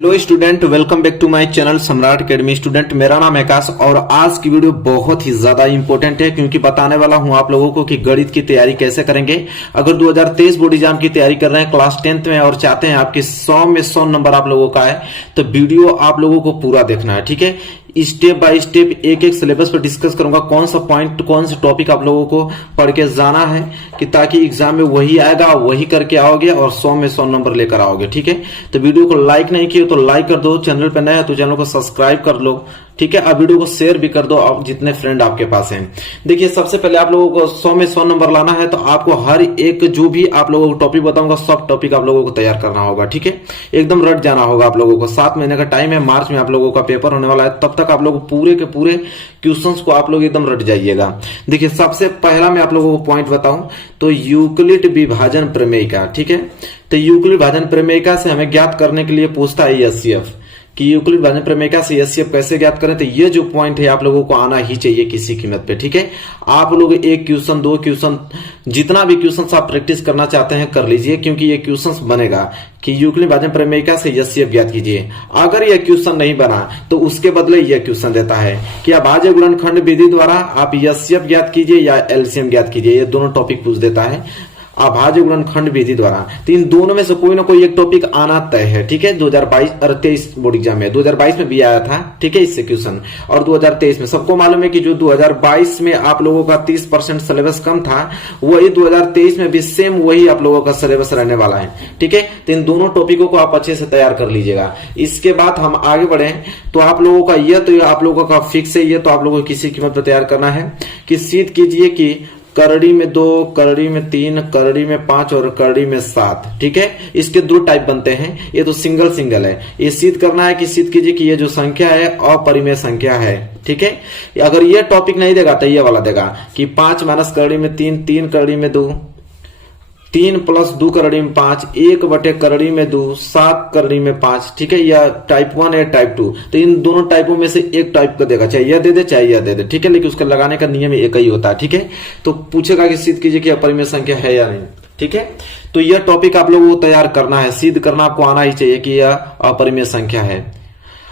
Hello student, welcome back to my channel Samrat Academy. Student, मेरा नाम है आकाश और आज की वीडियो बहुत ही ज्यादा इंपॉर्टेंट है क्योंकि बताने वाला हूं आप लोगों को कि गणित की तैयारी कैसे करेंगे। अगर 2023 बोर्ड एग्जाम की तैयारी कर रहे हैं क्लास 10th में और चाहते हैं आपके 100 में 100 नंबर आप लोगों का है तो वीडियो आप लोगों को पूरा देखना है। ठीक है, स्टेप बाय स्टेप एक एक सिलेबस पर डिस्कस करूंगा, कौन सा पॉइंट कौन सा टॉपिक आप लोगों को पढ़ के जाना है कि ताकि एग्जाम में वही आएगा वही करके आओगे और 100 में 100 नंबर लेकर आओगे। ठीक है, तो वीडियो को लाइक नहीं किए तो लाइक कर दो, चैनल पर नया है तो चैनल को सब्सक्राइब कर लो। ठीक है, अब वीडियो को शेयर भी कर दो आप जितने फ्रेंड आपके पास हैं। देखिए, सबसे पहले आप लोगों को 100 में 100 नंबर लाना है तो आपको हर एक जो भी आप लोगों को टॉपिक बताऊंगा सब टॉपिक आप लोगों को तैयार करना होगा। ठीक है, एकदम रट जाना होगा आप लोगों को। 7 महीने का टाइम है, मार्च में आप लोगों का पेपर होने वाला है, तब तक आप लोग पूरे के पूरे क्वेश्चंस को आप लोग एकदम रट जाइएगा। देखिए, सबसे पहला मैं आप लोगों को पॉइंट बताऊं तो यूक्लिड विभाजन प्रमेयिका। ठीक है, तो यूक्लिड विभाजन प्रमेयिका से हमें ज्ञात करने के लिए पूछता है एचसीएफ कि यूक्लिड विभाजन प्रमेयिका से एचसीएफ कैसे ज्ञात करें। तो ये जो पॉइंट है आप लोगों को आना ही चाहिए किसी कीमत पे। ठीक है, आप लोग एक क्वेश्चन 2 क्वेश्चन जितना भी क्वेश्चन आप प्रैक्टिस करना चाहते हैं कर लीजिए क्योंकि ये क्वेश्चन बनेगा कि यूक्लिड विभाजन प्रमेयिका से एचसीएफ ज्ञात कीजिए। अगर यह क्वेश्चन नहीं बना तो उसके बदले यह क्वेश्चन देता है कि अभाज्य गुणनखंड विधि द्वारा आप एचसीएफ ज्ञात कीजिए या एलसीएम ज्ञात कीजिए। ये दोनों टॉपिक पूछ देता है अभाज्य गुणनखंड विधि द्वारा। तो इन दोनों में से कोई ना कोई एक टॉपिक आना तय है। ठीक है, 2022 और 23 बोर्ड एग्जाम में 2022 में भी आया था। ठीक है, इससे क्वेश्चन और 2023 में सबको मालूम है कि जो 2022 में आप लोगों का 30% सिलेबस कम था वही 2023 में भी सेम वही आप लोगों का सिलेबस रहने वाला है। ठीक है, तो इन दोनों टॉपिकों को आप अच्छे से तैयार कर लीजिएगा। इसके बाद हम आगे बढ़े तो आप लोगों का यह तो आप लोगों का फिक्स है, ये तो आप लोगों को किसी कीमत पर तैयार करना है कि सिद्ध कीजिए कि करड़ी में 2, करड़ी में 3, करड़ी में 5 और करड़ी में 7। ठीक है, इसके 2 टाइप बनते हैं। ये तो सिंगल सिंगल है, ये सिद्ध करना है कि सिद्ध कीजिए कि ये जो संख्या है अपरिमेय संख्या है। ठीक है, अगर ये टॉपिक नहीं देगा तो ये वाला देगा कि 5 माइनस करड़ी में 3, 3 करड़ी में 2, 3 प्लस 2 करड़ी में 5, 1 बटे करड़ी में 2, 7 करड़ी में 5। ठीक है, या टाइप 1 है टाइप 2। तो इन दोनों टाइपों में से एक टाइप का देगा, चाहे यह दे दे चाहे यह दे दे। ठीक है, लेकिन उसका लगाने का नियम एक ही होता है। ठीक है, तो पूछेगा कि सिद्ध कीजिए कि अपरिमेय संख्या है या नहीं। ठीक है, तो यह टॉपिक आप लोगों को तैयार करना है, सिद्ध करना आपको आना ही चाहिए कि यह अपरिमेय संख्या है।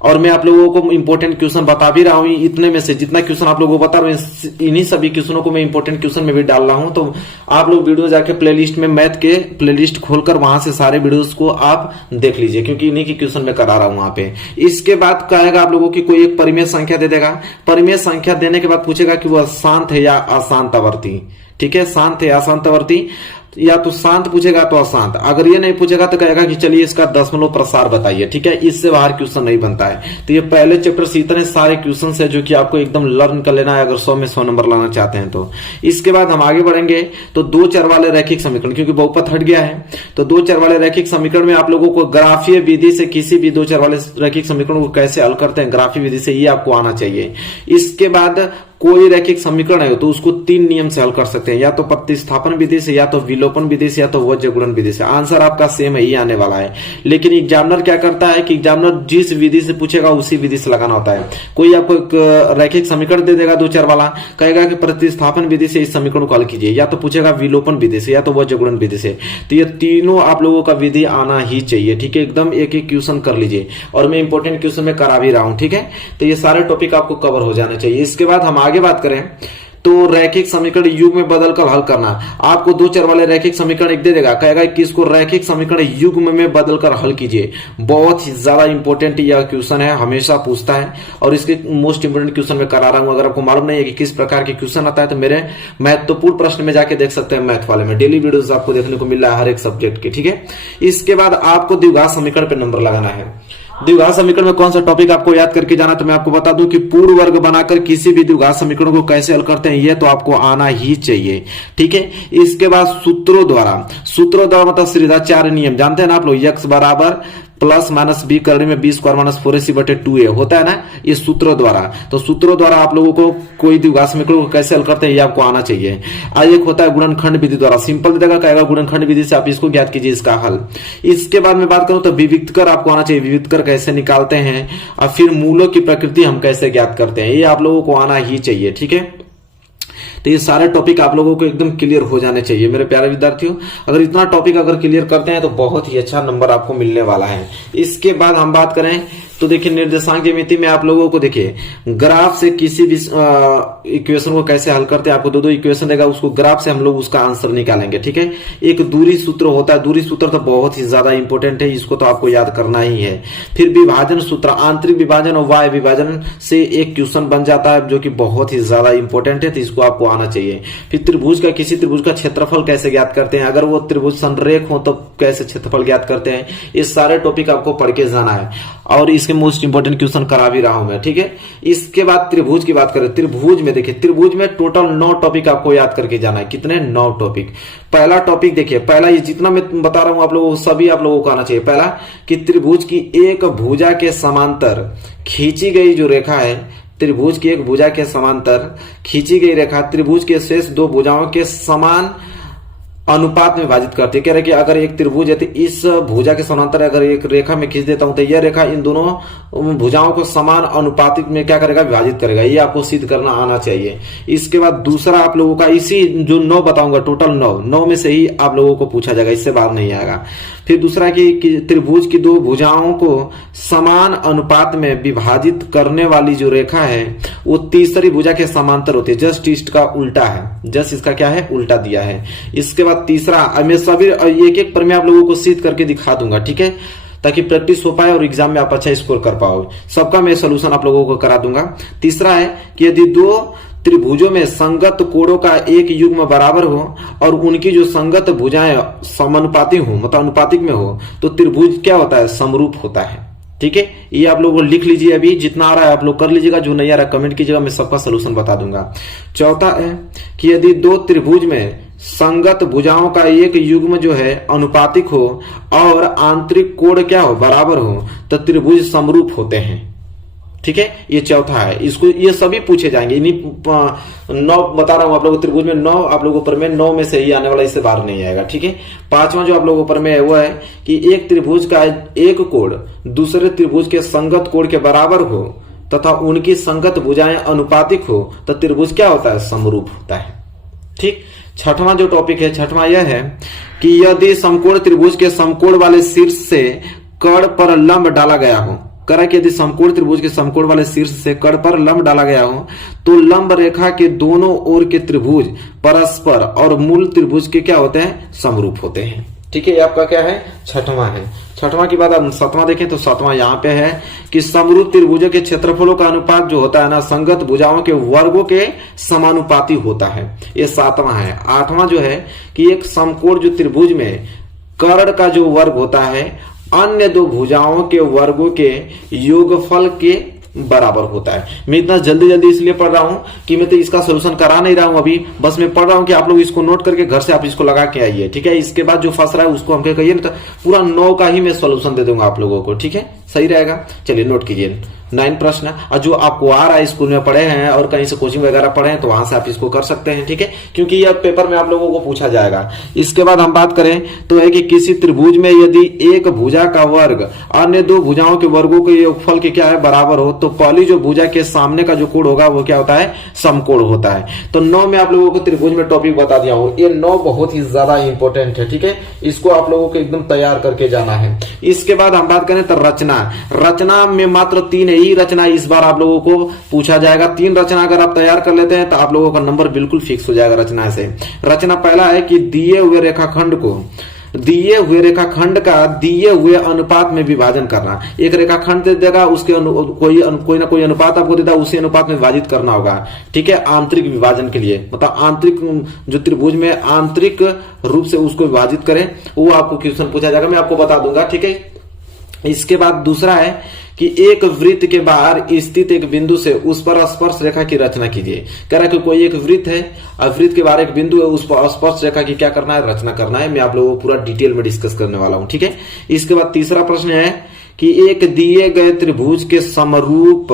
और मैं आप लोगों को इंपॉर्टेंट क्वेश्चन बता भी रहा हूं, इतने में से जितना क्वेश्चन आप लोगों को बता रहा हूं इन्हीं सभी क्वेश्चनों को मैं इंपॉर्टेंट क्वेश्चन में भी डाल रहा हूं। तो आप लोग वीडियो जाके प्लेलिस्ट में मैथ के प्लेलिस्ट खोलकर वहां से सारे वीडियोस को आप देख लीजिए क्योंकि इन्हीं की क्वेश्चन में करा रहा हूं वहां पे। इसके बाद कहेगा आप लोगों की कोई एक परिमेय संख्या दे देगा, परिमेय संख्या देने के बाद पूछेगा कि वह शांत है या अशांत आवर्ती। ठीक है, शांत है या अशांत आवर्ती, या तो शांत पूछेगा तो अशांत। अगर ये नहीं पूछेगा तो कहेगा कि चलिए इसका दशमलव प्रसार बताइए। ठीक है, इससे बाहर क्वेश्चन नहीं बनता है। तो ये पहले चैप्टर से इतने सारे क्वेश्चन है जो कि आपको एकदम लर्न कर लेना है अगर 100 में 100 नंबर लाना चाहते हैं तो। इसके बाद हम आगे बढ़ेंगे तो 2 चर वाले रैखिक समीकरण, क्योंकि बहुपद हट गया है तो 2 चर वाले रैखिक समीकरण में आप लोगों को ग्राफीय विधि से किसी भी 2 चर वाले रैखिक समीकरण को कैसे हल करते हैं ग्राफीय विधि से, ये आपको आना चाहिए। इसके बाद कोई रैखिक समीकरण है तो उसको 3 नियम से हल कर सकते हैं, या तो प्रतिस्थापन विधि से, या तो विलोपन विधि से, या तो वज्र गुणन विधि से। आंसर आपका सेम ही आने वाला है। लेकिन एग्जामिनर क्या करता है कि एग्जामिनर जिस विधि से पूछेगा उसी विधि से लगाना होता है। कोई आपको एक रैखिक समीकरण दे देगा 2 चर वाला, कहेगा कि प्रतिस्थापन विधि से इस समीकरण को हल कीजिए, या तो पूछेगा विलोपन विधि से, या तो वज्र गुणन विधि से। तो ये तीनों आप लोगों का विधि आना ही चाहिए। ठीक है, एकदम एक एक क्वेश्चन कर लीजिए और मैं इंपॉर्टेंट क्वेश्चन में करा भी रहा हूं। ठीक है, तो ये सारे टॉपिक आपको कवर हो जाने चाहिए। इसके बाद हम आगे बात करें तो रैखिक समीकरण युग में बदलकर हल करना। आपको 2 चर वाले रैखिक समीकरण एक दे देगा, कहेगा कि इसको रैखिक समीकरण युग्म में बदलकर हल कीजिए। बहुत ही ज्यादा इंपॉर्टेंट यह क्वेश्चन है, हमेशा पूछता है और इसके मोस्ट इंपोर्टेंट क्वेश्चन में करा रहा हूं। अगर आपको मालूम नहीं है कि किस प्रकार के क्वेश्चन आता है तो मेरे महत्वपूर्ण प्रश्न में जाके देख सकते हैं। मैथ वाले में डेली वीडियोस आपको देखने को मिल रहा है हर एक सब्जेक्ट के। ठीक है, इसके बाद आपको द्विघात समीकरण पर नंबर लगाना है। द्विघात समीकरण में कौन सा टॉपिक आपको याद करके जाना, तो मैं आपको बता दूं कि पूर्ण वर्ग बनाकर किसी भी द्विघात समीकरण को कैसे हल करते हैं ये तो आपको आना ही चाहिए। ठीक है, इसके बाद सूत्रों द्वारा मतलब सीधाचार्य नियम जानते हैं ना आप लोग, x बराबर प्लस माइनस बी करने में बी स्क्वायर माइनस 4ac बटे 2a होता है ना, ये सूत्रों द्वारा। तो सूत्रों द्वारा आप लोगों को कोई द्विघात समीकरण को कैसे हल करते हैं ये आपको आना चाहिए। आज एक होता है गुणनखंड विधि द्वारा, सिंपल देगा, कहेगा गुणनखंड विधि से आप इसको ज्ञात कीजिए इसका हल। इसके बाद में बात करूं तो विविक्तकर आपको आना चाहिए, विविक्तकर कैसे निकालते हैं और फिर मूलों की प्रकृति हम कैसे ज्ञात करते हैं, ये आप लोगों को आना ही चाहिए। ठीक है, तो ये सारे टॉपिक आप लोगों को एकदम क्लियर हो जाने चाहिए मेरे प्यारे विद्यार्थियों। अगर इतना टॉपिक अगर क्लियर करते हैं तो बहुत ही अच्छा नंबर आपको मिलने वाला है। इसके बाद हम बात करें तो देखिए निर्देशांक ज्यामिति में आप लोगों को देखिए ग्राफ से किसी भी इक्वेशन को कैसे हल करते हैं। आपको दो इक्वेशन देगा, उसको ग्राफ से हम लोग उसका आंसर निकालेंगे, ठीक है। एक दूरी सूत्र होता है, दूरी सूत्र तो बहुत ही ज्यादा इंपॉर्टेंट है, इसको तो आपको याद करना ही है। फिर विभाजन सूत्र, आंतरिक विभाजन और वाय विभाजन से एक क्वेश्चन बन जाता है जो कि बहुत ही ज्यादा इंपॉर्टेंट है, तो इसको आपको आना चाहिए। फिर त्रिभुज का, किसी त्रिभुज का क्षेत्रफल कैसे ज्ञात करते हैं, अगर वो त्रिभुज संरेख हो तो कैसे क्षेत्रफल ज्ञात करते हैं, ये सारे टॉपिक आपको पढ़ के जाना है और इसके मोस्ट इंपोर्टेंट क्वेश्चन करा भी रहा हूं मैं, ठीक है। इसके बाद त्रिभुज की बात करें, त्रिभुज में देखिए त्रिभुज में टोटल 9 टॉपिक आपको याद करके जाना है। कितने? 9 टॉपिक। पहला टॉपिक देखिए, पहला ये जितना मैं बता रहा हूं आप लोगों को सभी आप लोगों को आना चाहिए। पहला कि त्रिभुज की एक भुजा के समांतर खींची गई जो रेखा है, त्रिभुज की एक भुजा के समांतर खींची गई रेखा त्रिभुज के शेष 2 भुजाओं के समान अनुपात में विभाजित करते हैं। कह रहे कि अगर एक त्रिभुज है तो इस भुजा के समांतर अगर एक रेखा में खींच देता हूं तो यह रेखा इन दोनों भुजाओं को समान अनुपातिक में क्या करेगा? विभाजित करेगा। ये आपको सिद्ध करना आना चाहिए। इसके बाद दूसरा आप लोगों का, इसी जो 9 बताऊंगा टोटल 9 में से ही आप लोगों को पूछा जाएगा, इससे बाहर नहीं आएगा। फिर दूसरा कि त्रिभुज की 2 भुजाओं को समान अनुपात में विभाजित करने वाली जो रेखा है वो तीसरी भुजा के समांतर होती है। जस्ट इसका उल्टा है, जस्ट इसका क्या है? उल्टा दिया है। इसके बाद तीसरा, मैं सभी एक एक पर मैं आप लोगों को सिद्ध करके दिखा दूंगा, ठीक है, ताकि प्रैक्टिस हो पाए और एग्जाम में आप अच्छा स्कोर कर पाओ। सबका मैं सोल्यूशन आप लोगों को करा दूंगा। तीसरा है कि यदि 2 त्रिभुजों में संगत कोणों का एक युग्म बराबर हो और उनकी जो संगत भुजाएं समानुपाती हो, मतलब अनुपातिक में हो, तो त्रिभुज क्या होता है? समरूप होता है, ठीक है। ये आप लोग लिख लीजिए, अभी जितना आ रहा है आप लोग कर लीजिएगा, जो नहीं आ रहा कमेंट कीजिएगा, मैं सबका सोल्यूशन बता दूंगा। चौथा है कि यदि 2 त्रिभुज में संगत भुजाओं का एक युग्म जो है अनुपातिक हो और आंतरिक कोण क्या हो? बराबर हो, तो त्रिभुज समरूप होते हैं, ठीक है। ये चौथा है, इसको ये सभी पूछे जाएंगे। इन्हीं 9 बता रहा हूं आप लोगों को, त्रिभुज में 9 आप लोगों पर में 9 में से ही आने वाला, इससे बाहर नहीं आएगा, ठीक है। पांचवा जो आप लोगों पर में है वो है कि एक त्रिभुज का एक कोण दूसरे त्रिभुज के संगत कोण के बराबर हो तथा उनकी संगत भुजाएं अनुपातिक हो, तो त्रिभुज क्या होता है? समरूप होता है, ठीक। छठवां जो टॉपिक है, छठवां यह है कि यदि समकोण त्रिभुज के समकोण वाले शीर्ष से कड़ पर लंब डाला गया हो, करा कि यदि समकोण त्रिभुज के समकोण वाले शीर्ष से कड़ पर लंब डाला गया हो तो लंब रेखा के दोनों ओर के त्रिभुज परस्पर और मूल त्रिभुज के क्या होते हैं? समरूप होते हैं, ठीक है। ये आपका क्या है? छठवां है। छठवां की बात आप 7वां देखें तो 7वां यहां पे है कि समरूप त्रिभुजों के क्षेत्रफलों का अनुपात जो होता है ना, संगत भुजाओं के वर्गों के समानुपाती होता है। ये 7वां है। 8वां जो है कि एक समकोण जो त्रिभुज में कर्ण का जो वर्ग होता है अन्य 2 भुजाओं के वर्गों के योगफल के बराबर होता है। मैं इतना जल्दी इसलिए पढ़ रहा हूं कि मैं तो इसका सोल्यूशन करा नहीं रहा हूं अभी, बस मैं पढ़ रहा हूं कि आप लोग इसको नोट करके घर से आप इसको लगा के आइए, ठीक है। इसके बाद जो फंस रहा है उसको हमको कहिए, नहीं तो पूरा 9 का ही मैं सोल्यूशन दे दूंगा आप लोगों को, ठीक है, सही रहेगा। चलिए नोट कीजिए 9 प्रश्न, और जो आपको आ रहा है स्कूल में पढ़े हैं और कहीं से कोचिंग वगैरह पढ़े हैं तो वहां से आप इसको कर सकते हैं, ठीक है, क्योंकि यह पेपर में आप लोगों को पूछा जाएगा। इसके बाद हम बात करें तो है कि किसी त्रिभुज में यदि एक भुजा का वर्ग अन्य 2 भुजाओं के वर्गों के योगफल के क्या है? बराबर हो, तो पहली जो भुजा के सामने का जो कोण होगा वो क्या होता है? समकोण होता है। तो 9 में आप लोगों को त्रिभुज में टॉपिक बता दिया हूं। ये 9 बहुत ही ज्यादा इंपॉर्टेंट है, ठीक है, इसको आप लोगों को एकदम तैयार करके जाना है। इसके बाद हम बात करें तो रचना में मात्र 3 ही रचना इस बार आप लोगों को पूछा जाएगा। 3 रचना अगर आप तैयार कर लेते हैं तो आप लोगों का नंबर बिल्कुल फिक्स हो जाएगा रचना से। रचना पहला है कि दिए हुए रेखाखंड का दिए हुए अनुपात में विभाजन करना। एक रेखाखंड दे देगा, उसके कोई ना कोई अनुपात आपको देता है, उसी अनुपात में विभाजित करना होगा, ठीक है, आंतरिक विभाजन के लिए, मतलब आंतरिक जो त्रिभुज में आंतरिक रूप से उसको विभाजित करें, वो आपको क्वेश्चन पूछा जाएगा, मैं आपको बता दूंगा, ठीक है। इसके बाद दूसरा है कि एक वृत्त के बाहर स्थित एक बिंदु से उस पर स्पर्श रेखा की रचना कीजिए। कह रहा है कि कोई एक वृत्त है और वृत्त के बाहर एक बिंदु है, उस पर स्पर्श रेखा की क्या करना है? रचना करना है। मैं आप लोगों को पूरा डिटेल में डिस्कस करने वाला हूं, ठीक है। इसके बाद तीसरा प्रश्न है कि एक दिए गए त्रिभुज के समरूप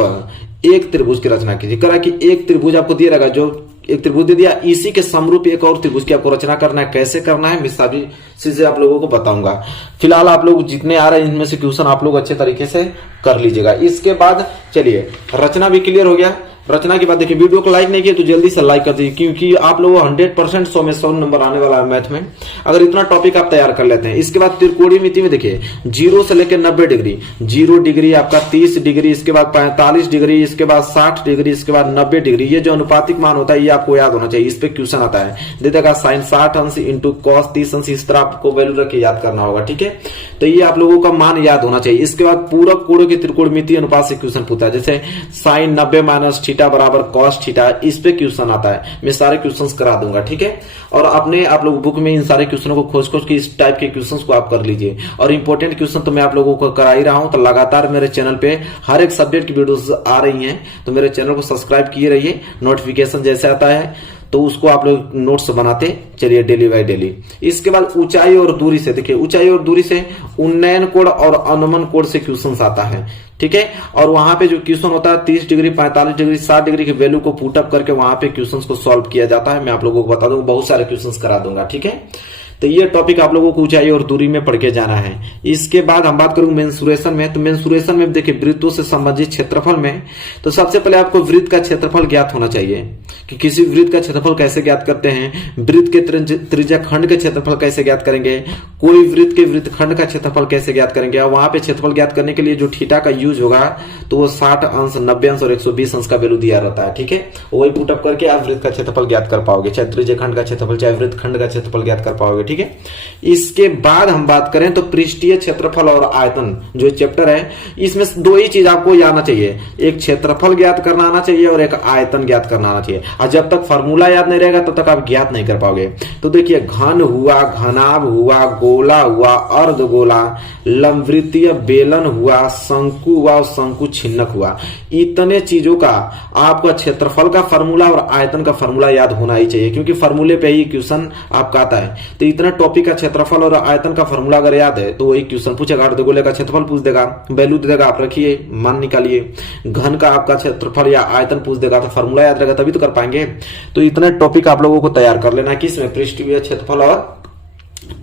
एक त्रिभुज की रचना कीजिए। कह रहा है कि एक त्रिभुज आपको दिया रहेगा, जो एक त्रिभुज दे दिया, इसी के समरूप एक और त्रिभुज की आपको रचना करना है। कैसे करना है मैं सभी चीजें आप लोगों को बताऊंगा। फिलहाल आप लोग जितने आ रहे हैं इनमें से क्वेश्चन आप लोग अच्छे तरीके से कर लीजिएगा। इसके बाद चलिए रचना भी क्लियर हो गया। रचना की बात देखिए, वीडियो को लाइक नहीं किया तो जल्दी से लाइक कर दीजिए, क्योंकि आप लोगों को 100% 100 में 100 नंबर आने वाला है मैथ में, अगर इतना टॉपिक आप तैयार कर लेते हैं। इसके बाद त्रिकोणीय मिति में देखिए 0 से लेकर 90 डिग्री, 0 डिग्री आपका 30 डिग्री, इसके बाद 45 डिग्री, इसके बाद 60 डिग्री, इसके बाद 90 डिग्री, ये जो अनुपातिक मान होता है ये आपको याद होना चाहिए। इस पे क्वेश्चन आता है, दे देगा साइन 60 अंश इंटू कॉस 30 अंश, इस तरह आपको वैल्यू रख के याद करना होगा, ठीक है। तो ये आप लोगों का मान याद होना चाहिए। इसके बाद पूरक कोणों की त्रिकोणमितीय अनुपात से क्वेश्चन पूछता है, जैसे साइन 90 माइनस थीटा बराबर कॉस थीटा, इस पे क्वेश्चन आता है। मैं सारे क्वेश्चंस करा दूंगा, ठीक है। और अपने आप लोग बुक में इन सारे क्वेश्चनों को खोज खोज के इस टाइप के क्वेश्चंस को आप कर लीजिए। और इंपॉर्टेंट क्वेश्चन तो मैं आप लोगों को करा ही रहा हूं, तो लगातार मेरे चैनल पे हर एक सब्जेक्ट की वीडियोस आ रही हैं, तो मेरे चैनल को सब्सक्राइब किए रहिए। नोटिफिकेशन जैसे आता है तो उसको आप लोग नोट्स बनाते चलिए डेली बाय डेली। इसके बाद ऊंचाई और दूरी से देखिए, ऊंचाई और दूरी से उन्नयन कोण और अनुमान कोण से क्वेश्चन आता है, ठीक है। और वहां पे जो क्वेश्चन होता है 30 डिग्री, 45 डिग्री, 60 डिग्री के वैल्यू को पुटअप करके वहां पे क्वेश्चंस को सॉल्व किया जाता है। मैं आप लोगों को बता दूंगा, बहुत सारे क्वेश्चंस करा दूंगा, ठीक है। तो ये टॉपिक आप लोगों को ऊंचाई और दूरी में पढ़ के जाना है। इसके बाद हम बात करूंगे मेंसुरेशन में, तो मेंसुरेशन में देखिए वृत्तों से संबंधित क्षेत्रफल में, तो सबसे पहले आपको वृत्त का क्षेत्रफल ज्ञात होना चाहिए कि किसी वृत्त का क्षेत्रफल कैसे ज्ञात करते हैं, वृत्त के त्रिज्या खंड के क्षेत्रफल कैसे ज्ञात करेंगे, कोई वृत्त के वृत्तखंड का क्षेत्रफल कैसे ज्ञात करेंगे। और वहां पे क्षेत्रफल ज्ञात करने के लिए जो थीटा का यूज होगा तो वो 60 अंश, 90 अंश और 120 अंश का वैल्यू दिया रहता है, ठीक है। वही पुटअप करके आप वृत्त का क्षेत्रफल ज्ञात कर पाओगे, चाहे त्रिज्या खंड का क्षेत्रफल चाहे वृत्तखंड का क्षेत्रफल ज्ञात कर पाओगे, ठीक है। इसके बाद हम बात करें तो पृष्ठीय क्षेत्रफल और आयतन जो चैप्टर है, इसमें दो ही चीज आपको याद आना चाहिए, एक क्षेत्रफल ज्ञात करना आना चाहिए और एक आयतन ज्ञात करना आना चाहिए। और जब तक फार्मूला याद नहीं रहेगा तब तक आप ज्ञात नहीं कर पाओगे। तो देखिए घन हुआ, घनाभ हुआ, गोला हुआ, अर्धगोला, लंबवृत्तीय, बेलन हुआ, शंकु हुआ और शंकु छिन्नक हुआ, इतने चीजों का आपका क्षेत्रफल का फार्मूला और आयतन का फार्मूला याद होना ही चाहिए, क्योंकि फार्मूले पे ही क्वेश्चन आपका आता है। तो इतना टॉपिक का क्षेत्रफल और आयतन का फार्मूला अगर याद है तो एक क्वेश्चन पूछेगा, अर्धगोले का क्षेत्रफल पूछ देगा, वैल्यू दे देगा, आप रखिए मान निकालिए। घन का आपका क्षेत्रफल या आयतन पूछ देगा तो फार्मूला याद रहेगा तभी तो कर पाएंगे। तो इतने टॉपिक आप लोगों को तैयार कर लेना, किसमें, पृष्ठीय क्षेत्रफल और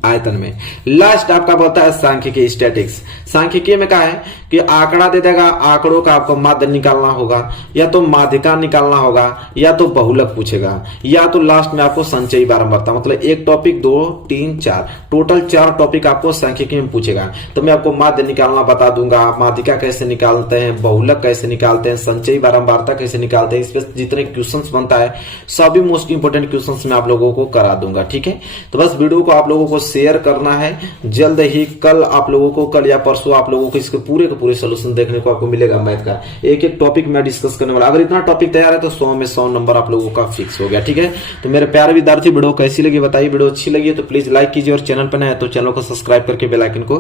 आयतन में। लास्ट आपका बोलता है सांख्यिकी, स्टैटिक्स। सांख्यिकी में क्या है कि आंकड़ा दे देगा, आंकड़ों का आपको माध्य निकालना होगा, या तो माध्यिका निकालना होगा, या तो बहुलक पूछेगा, या तो लास्ट में आपको संचयी बारंबारता, मतलब एक टॉपिक 2 3 4 टोटल 4 टॉपिक आपको सांख्यिकी में पूछेगा। तो मैं आपको माध्य निकालना बता दूंगा, माध्यिका कैसे निकालते हैं, बहुलक कैसे निकालते हैं, संचयी बारंबारता कैसे निकालते हैं, इस पर जितने क्वेश्चन बनता है सभी मोस्ट इंपोर्टेंट क्वेश्चन मैं आप लोगों को करा दूंगा, ठीक है। तो बस वीडियो को आप लोगों को शेयर करना है। जल्द ही कल आप लोगों को, कल या परसों आप लोगों को इसके पूरे के पूरे सोल्यूशन देखने को आपको मिलेगा मैथ का। एक एक टॉपिक मैं डिस्कस करने वाला, अगर इतना टॉपिक तैयार है तो 100 में 100 नंबर आप लोगों का फिक्स हो गया, ठीक है। तो मेरे प्यारे विद्यार्थी, वीडियो कैसी लगी बताइए। वीडियो अच्छी लगी है तो प्लीज लाइक कीजिए और चैनल पर नए हैं तो चैनल को सब्सक्राइब करके बेल आइकन को